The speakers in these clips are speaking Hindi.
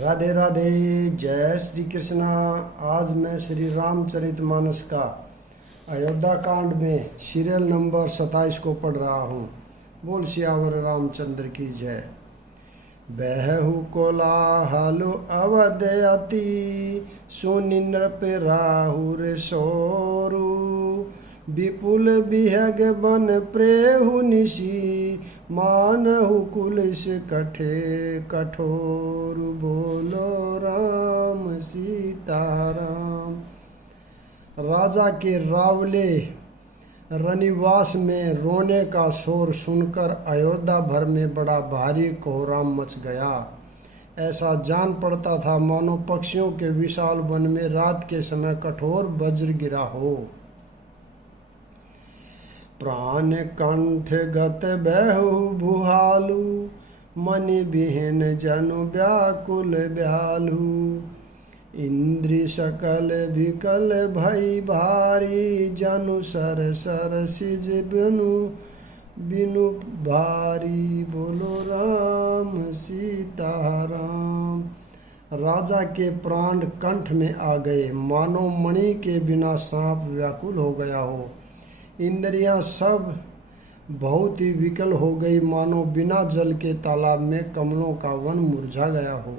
राधे राधे। जय श्री कृष्णा। आज मैं श्री रामचरितमानस का अयोध्या कांड में सीरियल नंबर 27 को पढ़ रहा हूँ। बोल सियावर रामचंद्र की जय। बहु कोलाहल अवध अति, सुनि नृप राहुर सोरु। विपुल बिहग बन प्रेहु निशि, मानहु कुलिस कठे कठोर। बोलो राम सीताराम। राजा के रावले रनिवास में रोने का शोर सुनकर अयोध्या भर में बड़ा भारी कोहराम मच गया। ऐसा जान पड़ता था मानो पक्षियों के विशाल वन में रात के समय कठोर वज्र गिरा हो। प्राण कंठ गत बहु भुहालु, मनि बिहीन जनु व्याकुल ब्यालु। इंद्रि सकल विकल भई भारी, जनु सर सर सिज बिनु बिनु भारी। बोलो राम सीताराम। राजा के प्राण कंठ में आ गए, मानो मणि के बिना सांप व्याकुल हो गया हो। इंद्रियां सब बहुत ही विकल हो गई, मानो बिना जल के तालाब में कमलों का वन मुरझा गया हो।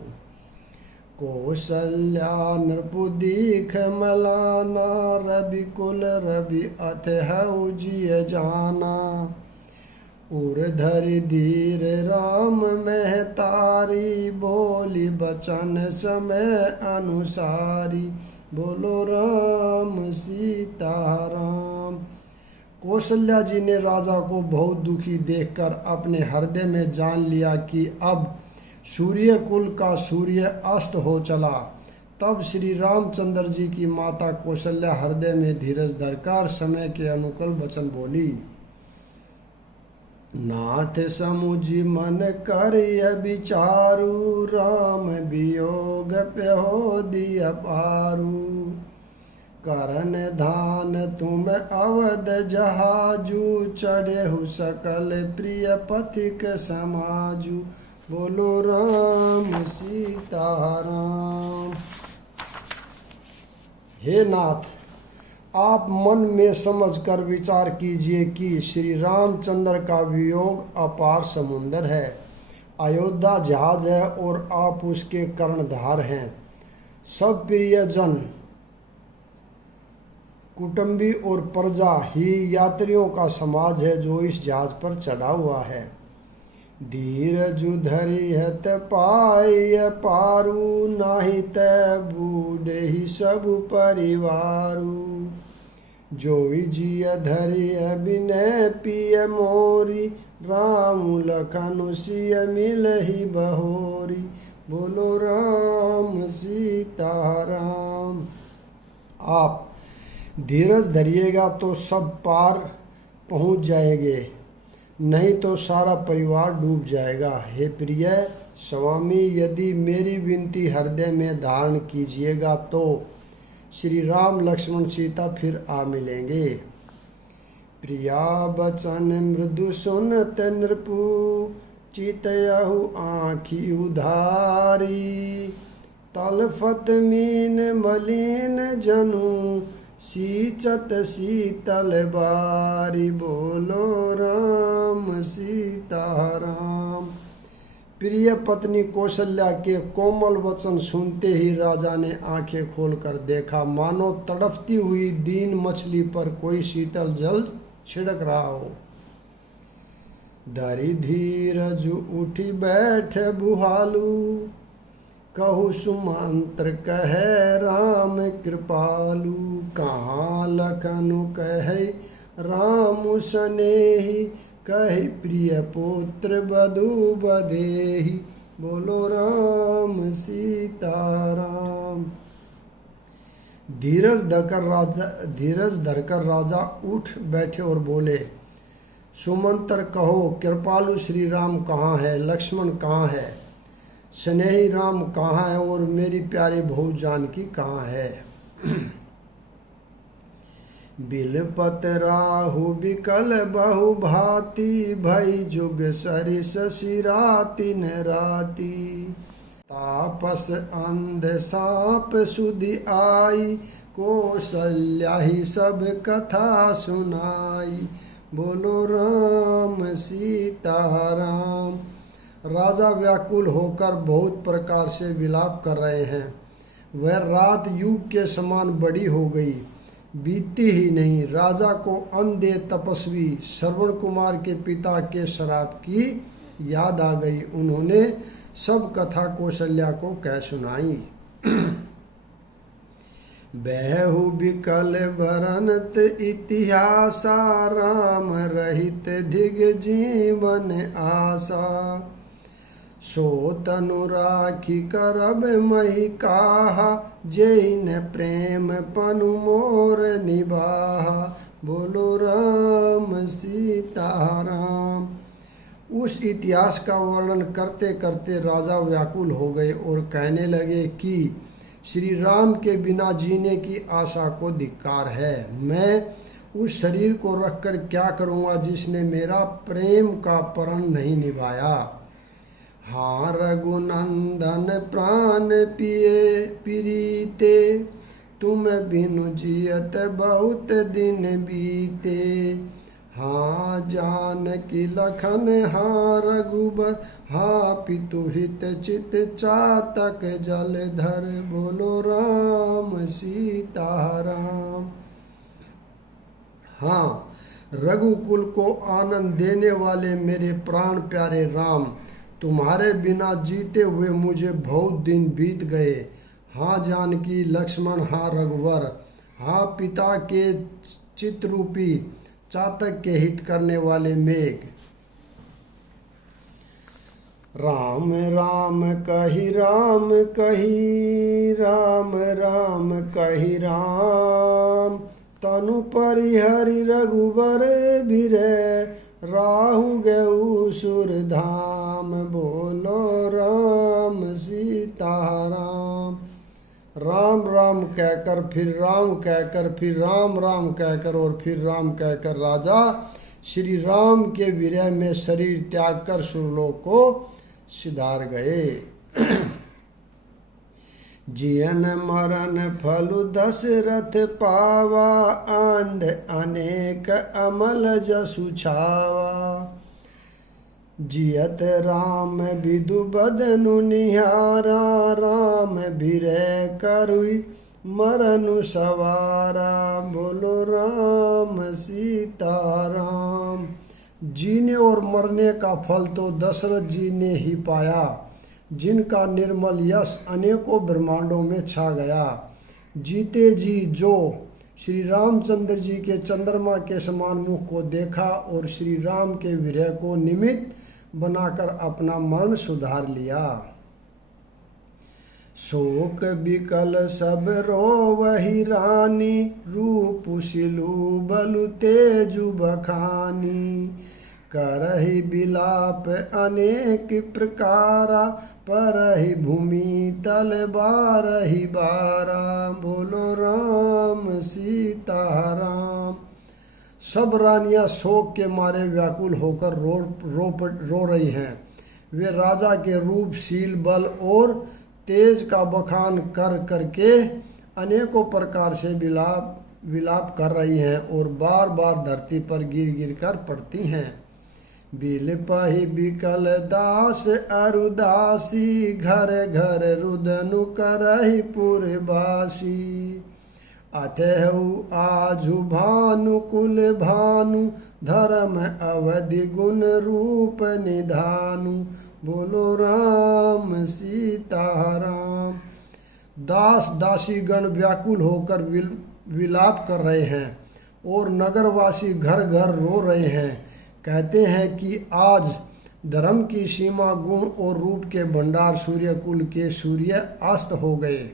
कौशल्या नृपु दीख मलाना, रवि कुल रवि अथहु जिय जाना। उर धरि धीर राम महतारी, बोली बचन समय अनुसारी। बोलो राम सीताराम। कौशल्या जी ने राजा को बहुत दुखी देखकर अपने हृदय में जान लिया कि अब सूर्य कुल का सूर्य अस्त हो चला। तब श्री रामचंद्र जी की माता कौशल्या हृदय में धीरज धरकर समय के अनुकूल वचन बोली। नाथ समुझि मन कर विचारु, राम वियोग प्यो दिय पारू। करन धान तुम अवध जहाजू, चढ़ेहु सकल प्रिय पथिक समाजू। बोलो राम सीताराम। हे नाथ, आप मन में समझकर विचार कीजिए कि श्री रामचंद्र का वियोग अपार समुंदर है। अयोध्या जहाज है और आप उसके कर्णधार हैं। सब प्रियजन, कुटुंबी और प्रजा ही यात्रियों का समाज है जो इस जहाज पर चढ़ा हुआ है। धीरजु धरि हत पाय पारू, नाही तै बूढ़े ही सब परिवारू। जोई जिय धरि अभिनय पिय मोरी, राम लखन सिय मिलहि बहोरी। बोलो राम सीताराम। आप धीरज धरिएगा तो सब पार पहुंच जाएंगे, नहीं तो सारा परिवार डूब जाएगा। हे प्रिय स्वामी, यदि मेरी विनती हृदय में धारण कीजिएगा तो श्री राम लक्ष्मण सीता फिर आ मिलेंगे। प्रिया बचन मृदु सुनत नृपु, चितयहु आँखि उधारी। तलफत मीन मलिन जनु, सींचत शीतल बारी। बोलो राम सीताराम। प्रिय पत्नी कौशल्या के कोमल वचन सुनते ही राजा ने आंखें खोलकर देखा, मानो तड़पती हुई दीन मछली पर कोई शीतल जल छिड़क रहा हो। धरि धीरज उठी बैठ बुहालू, कहु सुमंत्र कहे राम कृपालु। कहाँ लखनु कहे राम सनेही, कहे प्रिय पुत्र बधु बधेही। बोलो राम सीताराम। धीरज धरकर राजा उठ बैठे और बोले, सुमंत्र कहो, कृपालु श्री राम कहाँ है, लक्ष्मण कहाँ है, स्नेही राम कहाँ है और मेरी प्यारी बहू जानकी कहाँ है। बिलपत राहु विकल बहु भांति, भई जुग सरिस सिराति न राति। आपस अंध साप सुधि आई, कौशल्या ही सब कथा सुनाई। बोलो राम सीता राम। राजा व्याकुल होकर बहुत प्रकार से विलाप कर रहे हैं। वह रात युग के समान बड़ी हो गई, बीती ही नहीं। राजा को अंधे तपस्वी श्रवण कुमार के पिता के श्राप की याद आ गई। उन्होंने सब कथा कौशल्या को कह सुनाई। बेहु बिकल बरनत इतिहासा, राम रहित दिग जीवन आशा। सो तनु राखी करब मही काहा, जैन प्रेम पनु मोर निबाहा। बोलो राम सीता राम। उस इतिहास का वर्णन करते करते राजा व्याकुल हो गए और कहने लगे कि श्री राम के बिना जीने की आशा को धिक्कार है। मैं उस शरीर को रखकर क्या करूँगा जिसने मेरा प्रेम का प्रण नहीं निभाया। हाँ रघुनंदन प्राण पिए प्रीते, तुम बिनु जियत बहुत दिन बीते। हाँ जानकी लखन हाँ रघुबर, हाँ पितु हित चित चातक जलधर। बोलो राम सीता राम। हाँ रघुकुल को आनंद देने वाले मेरे प्राण प्यारे राम, तुम्हारे बिना जीते हुए मुझे बहुत दिन बीत गए। हाँ जानकी लक्ष्मण, हाँ रघुवर, हाँ पिता के चित्रूपी चातक के हित करने वाले मेघ। राम राम कही राम कही, राम राम कही राम। तनु परिहरि रघुवर बिरे, राहु गऊ सुर धाम। बोलो राम सीता राम। राम राम कहकर फिर राम कहकर फिर राम राम कहकर और फिर राम कहकर राजा श्री राम के विरह में शरीर त्याग कर सुरलोक को सिधार गए। जियन मरण फलु दशरथ पावा, आंड अनेक अमल जसु छावा। जियत राम विदु बदनु निहारा, राम बिरह करुई मरनु सवारा। बोलो राम सीता राम। जीने और मरने का फल तो दशरथ जी ने ही पाया, जिनका निर्मल यश अनेकों ब्रह्मांडों में छा गया। जीते जी जो श्री रामचंद्र जी के चंद्रमा के समान मुख को देखा और श्री राम के विरह को निमित्त बनाकर अपना मरण सुधार लिया। शोक बिकल सब रोवहि रानी, रूप सिलु बलु तेजु बखानी। करहि बिलाप अनेक प्रकारा, परहि भूमि तल बारहि बारा। बोलो राम सीता राम। सब रानियां शोक के मारे व्याकुल होकर रो रही हैं। वे राजा के रूप, शील, बल और तेज का बखान कर करके अनेकों प्रकार से विलाप कर रही हैं और बार बार धरती पर गिर गिर कर पड़ती हैं। बिलपहि बिकल दास अरुदासी, घर घर रुदनु करहि पुरबासी। अथहु आजु भानु कुल भानु, धर्म अवधि गुण रूप निधानु। बोलो राम सीता राम। दास दासी गण व्याकुल होकर विलाप कर रहे हैं और नगरवासी घर घर रो रहे हैं। कहते हैं कि आज धर्म की सीमा, गुण और रूप के भंडार सूर्यकुल के सूर्य अस्त हो गए।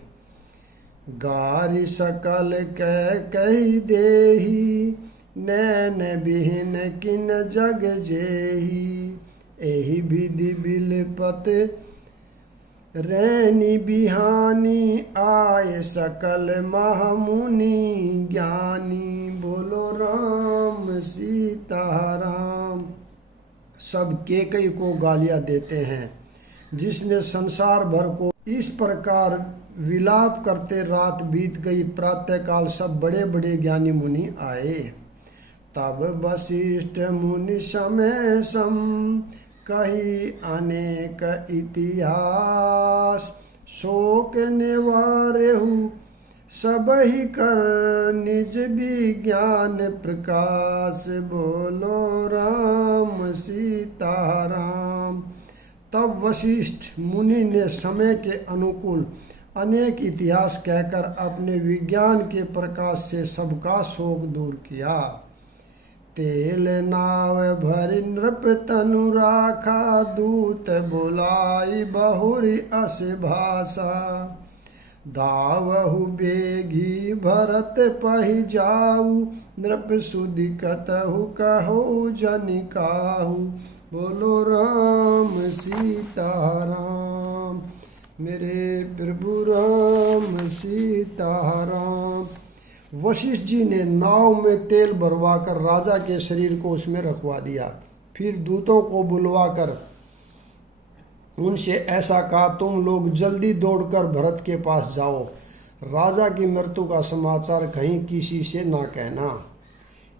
गारी सकल कह कही देही, नैन बिहीन किन जग जेही। एहि विधि बिलपत रैनी बिहानी, आय सकल महामुनि ज्ञानी। बोलो राम सीता राम। सब केकई को गालियाँ देते हैं। जिसने संसार भर को इस प्रकार विलाप करते रात बीत गई। प्रातःकाल सब बड़े बड़े ज्ञानी मुनि आए। तब वशिष्ठ मुनि समय सम कही अनेक इतिहास। शोक निवारेहु सब ही कर निज विज्ञान प्रकाश। बोलो राम सीताराम। तब वशिष्ठ मुनि ने समय के अनुकूल अनेक इतिहास कहकर अपने विज्ञान के प्रकाश से सबका शोक दूर किया। तेल नाव भरि नृप तनु राखा। दूत बुलाई बहुरी अस भाषा। धावहु बेगी भरत पहि जाऊ। नृप सुधि कतहु कहो जनि काहू। बोलो राम सीताराम। मेरे प्रभु राम सीताराम। वशिष्ठ जी ने नाव में तेल भरवाकर राजा के शरीर को उसमें रखवा दिया। फिर दूतों को बुलवाकर उनसे ऐसा कहा, तुम लोग जल्दी दौड़कर भरत के पास जाओ। राजा की मृत्यु का समाचार कहीं किसी से ना कहना।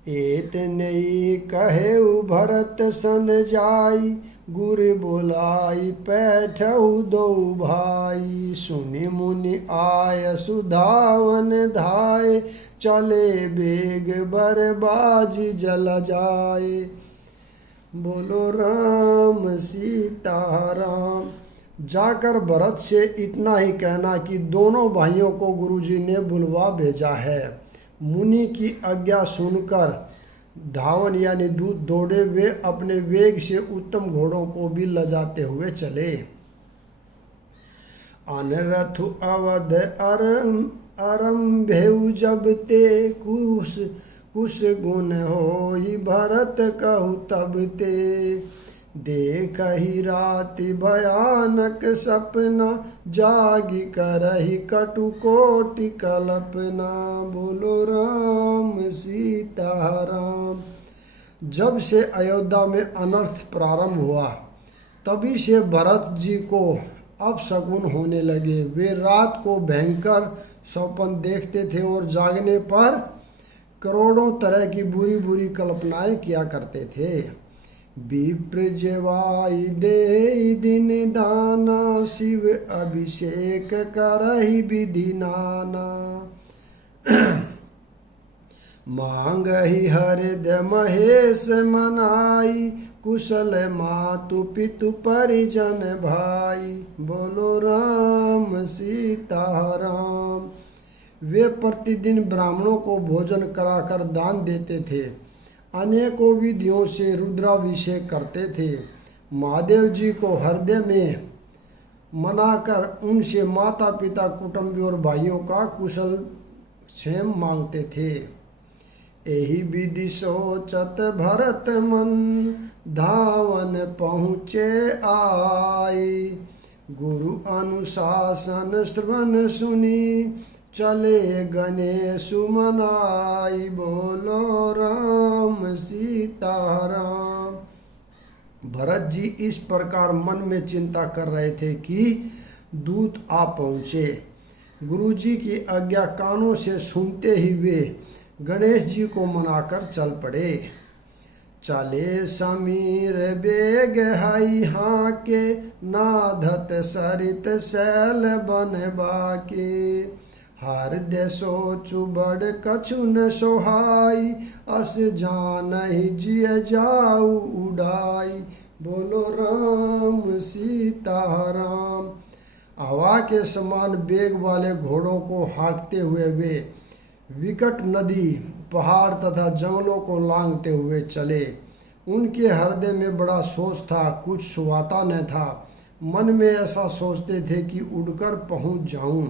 एतने कहे भरत सन जाई। गुर बोलाई पैठहु दो भाई। सुनि मुनि आय सुधावन धाय। चले बेग बरबाजी जल जाए। बोलो राम सीताराम। जाकर भरत से इतना ही कहना कि दोनों भाइयों को गुरुजी ने बुलवा भेजा है। मुनि की आज्ञा सुनकर धावन यानी दूत दौड़े। वे अपने वेग से उत्तम घोड़ों को भी लजाते हुए चले। अनरथु अवध अरम्भेउ जब ते। कुश गुण होई भरत कहु तब ते। देखहि राति भयानक सपना। जागी करहि कटु कोटि कल्पना। बोलो राम सीताराम। जब से अयोध्या में अनर्थ प्रारंभ हुआ तभी से भरत जी को अपशकुन होने लगे। वे रात को भयंकर स्वप्न देखते थे और जागने पर करोड़ों तरह की बुरी बुरी कल्पनाएं किया करते थे। विप्र जेवाई दे दिन दाना। शिव अभिषेक करहि विधि नाना। मांगहि हृदय महेश मनाई। कुशल मातु पितु परिजन भाई। बोलो राम सीताराम। वे प्रतिदिन ब्राह्मणों को भोजन कराकर दान देते थे। अनेकों विधियों से रुद्राभिषेक करते थे। महादेव जी को हृदय में मनाकर उनसे माता पिता कुटुंबी और भाइयों का कुशल क्षेम मांगते थे। एहि विधि सोचत भरत मन। धावन पहुँचे आई। गुरु अनुशासन श्रवण सुनी। चले गणेश मनाई। बोलो राम सीताराम। भरत जी इस प्रकार मन में चिंता कर रहे थे कि दूत आ पहुँचे। गुरु जी की आज्ञा कानों से सुनते ही वे गणेश जी को मनाकर चल पड़े। चले समीर बेग हई हाके। नाधत सरित शैल बन बाके। हृदय सोचु बड़ कछु न सोहाई। अस जानहि जिय जाऊ उड़ाई। बोलो राम सीताराम। हवा के समान वेग वाले घोड़ों को हाँकते हुए वे विकट नदी पहाड़ तथा जंगलों को लांघते हुए चले। उनके हृदय में बड़ा सोच था, कुछ सुहाता न था। मन में ऐसा सोचते थे कि उड़कर पहुंच जाऊं।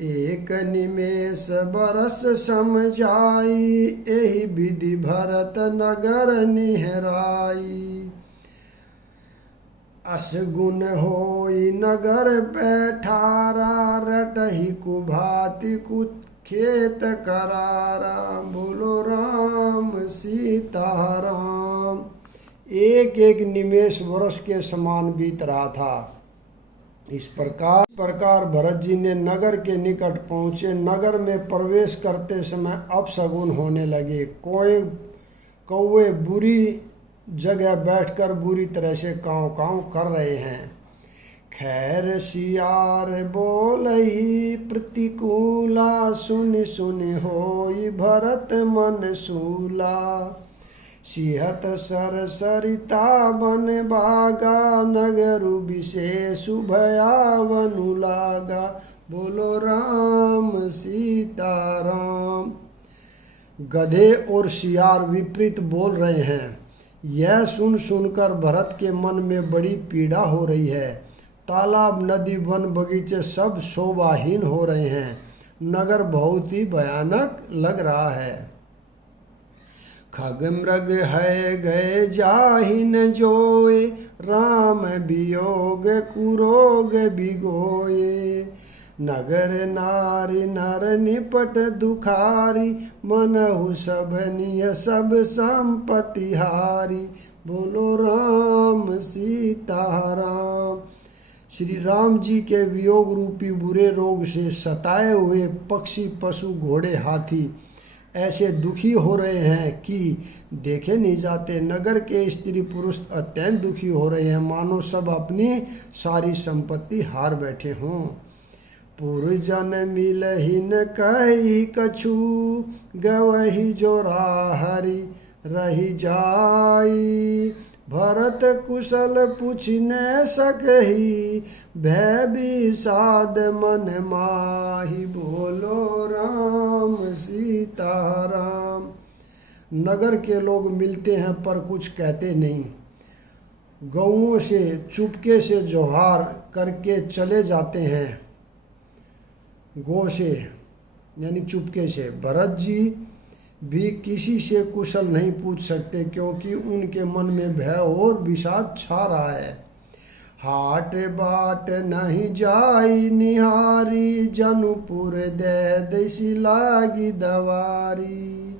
एक निमेष बरस समझाई। एहि विधि भरत नगर निहराई। असगुन होई नगर बैठारा। रटहि कुभाति कुछ खेत करारा। बोलो राम सीताराम। एक एक निमेष वर्ष के समान बीत रहा था। इस प्रकार भरत जी ने नगर के निकट पहुँचे। नगर में प्रवेश करते समय अपशगुन होने लगे। कौवे बुरी जगह बैठकर बुरी तरह से काँव काँव कर रहे हैं। खैर सियार बोलई प्रतिकूला, सुन सुन होई भरत मन सूला। सिहत सर सरिता बन बागा, नगरु विशेषु भयावनु लागा। बोलो राम सीता राम। गधे और सियार विपरीत बोल रहे हैं। यह सुन सुनकर भरत के मन में बड़ी पीड़ा हो रही है। तालाब, नदी, वन, बगीचे सब शोभाहीन हो रहे हैं। नगर बहुत ही भयानक लग रहा है। खग मृग है गए जाहिन जोए, राम वियोग कुरोग बिगोए। नगर नारी नर निपट दुखारी, मनहु सबनिय सब संपत्ति हारी। बोलो राम सीता राम। श्री राम जी के वियोग रूपी बुरे रोग से सताए हुए पक्षी, पशु, घोड़े, हाथी ऐसे दुखी हो रहे हैं कि देखे नहीं जाते। नगर के स्त्री पुरुष अत्यंत दुखी हो रहे हैं, मानो सब अपनी सारी संपत्ति हार बैठे हों। पुरजन मिलहि न कही कछु, गवही जो राहरी रही जाई। भरत कुशल पूछ न सकही, भय विषाद मन माही। बोलो राम सीता राम। नगर के लोग मिलते हैं पर कुछ कहते नहीं। गौओं से चुपके से जोहार करके चले जाते हैं। गौ से यानी चुपके से। भरत जी भी किसी से कुशल नहीं पूछ सकते, क्योंकि उनके मन में भय और विषाद छा रहा है। हाट बाट नहीं जाई निहारी, जनुपुर दे देसी लागी दवारी।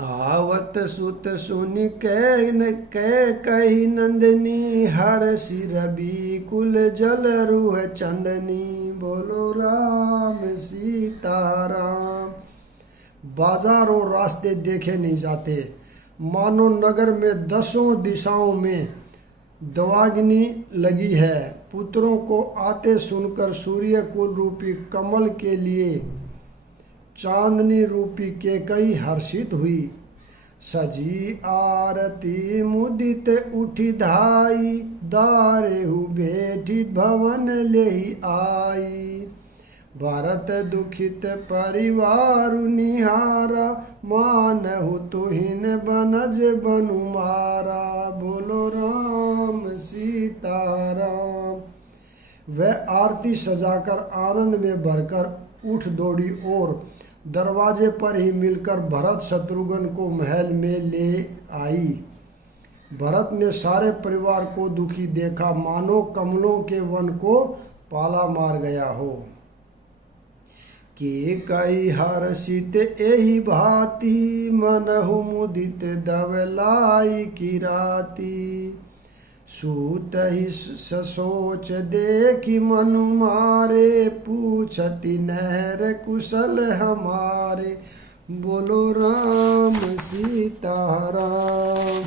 आवत सुत सुन के कही नंदनी, हर सिरबी कुल जल रूह चंदनी। बोलो राम सीता राम। बाजार और रास्ते देखे नहीं जाते, मानो नगर में 10 दिशाओं में दवाग्नि लगी है। पुत्रों को आते सुनकर सूर्य कुल रूपी कमल के लिए चांदनी रूपी केकई हर्षित हुई। सजी आरती मुदित उठी धाई, दारेहु बैठी भवन लेहि आई। भरत दुखित परिवार निहारा, मानहु तुहिन बनज बनु मारा। बोलो राम सीता राम। वह आरती सजाकर आनंद में भरकर उठ दौड़ी और दरवाजे पर ही मिलकर भरत शत्रुघ्न को महल में ले आई। भरत ने सारे परिवार को दुखी देखा, मानो कमलों के वन को पाला मार गया हो। के कई हर्षित एहि भांति, मनहु मुदित दवलाई किराती। सूत ही ससोच देखी मनु मारे, पूछति नहर कुशल हमारे। बोलो राम सीता राम।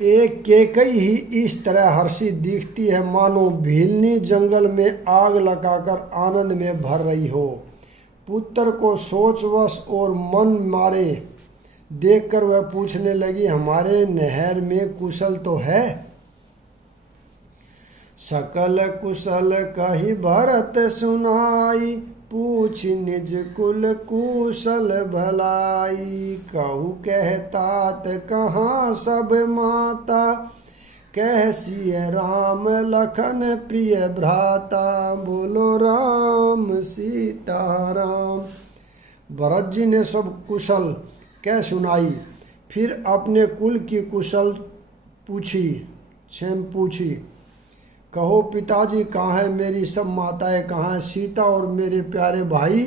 एक केकई ही इस तरह हर्षित दिखती है, मानो भीलनी जंगल में आग लगाकर आनंद में भर रही हो। पुत्र को सोचवश और मन मारे देखकर वह पूछने लगी, हमारे नहर में कुशल तो है? सकल कुशल कही भरत सुनाई, पूछ निज कुल कुशल भलाई। कहु कहतात कहाँ सब माता, कह सिय राम लखन प्रिय भ्राता। बोलो राम सीता राम। भरत जी ने सब कुशल कह सुनाई, फिर अपने कुल की कुशल पूछी। कहो पिताजी कहाँ है, मेरी सब माताएं कहाँ हैं, सीता और मेरे प्यारे भाई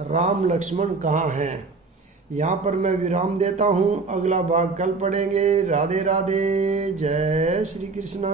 राम लक्ष्मण कहाँ हैं? यहाँ पर मैं विराम देता हूँ। अगला भाग कल पढ़ेंगे। राधे राधे। जय श्री कृष्णा।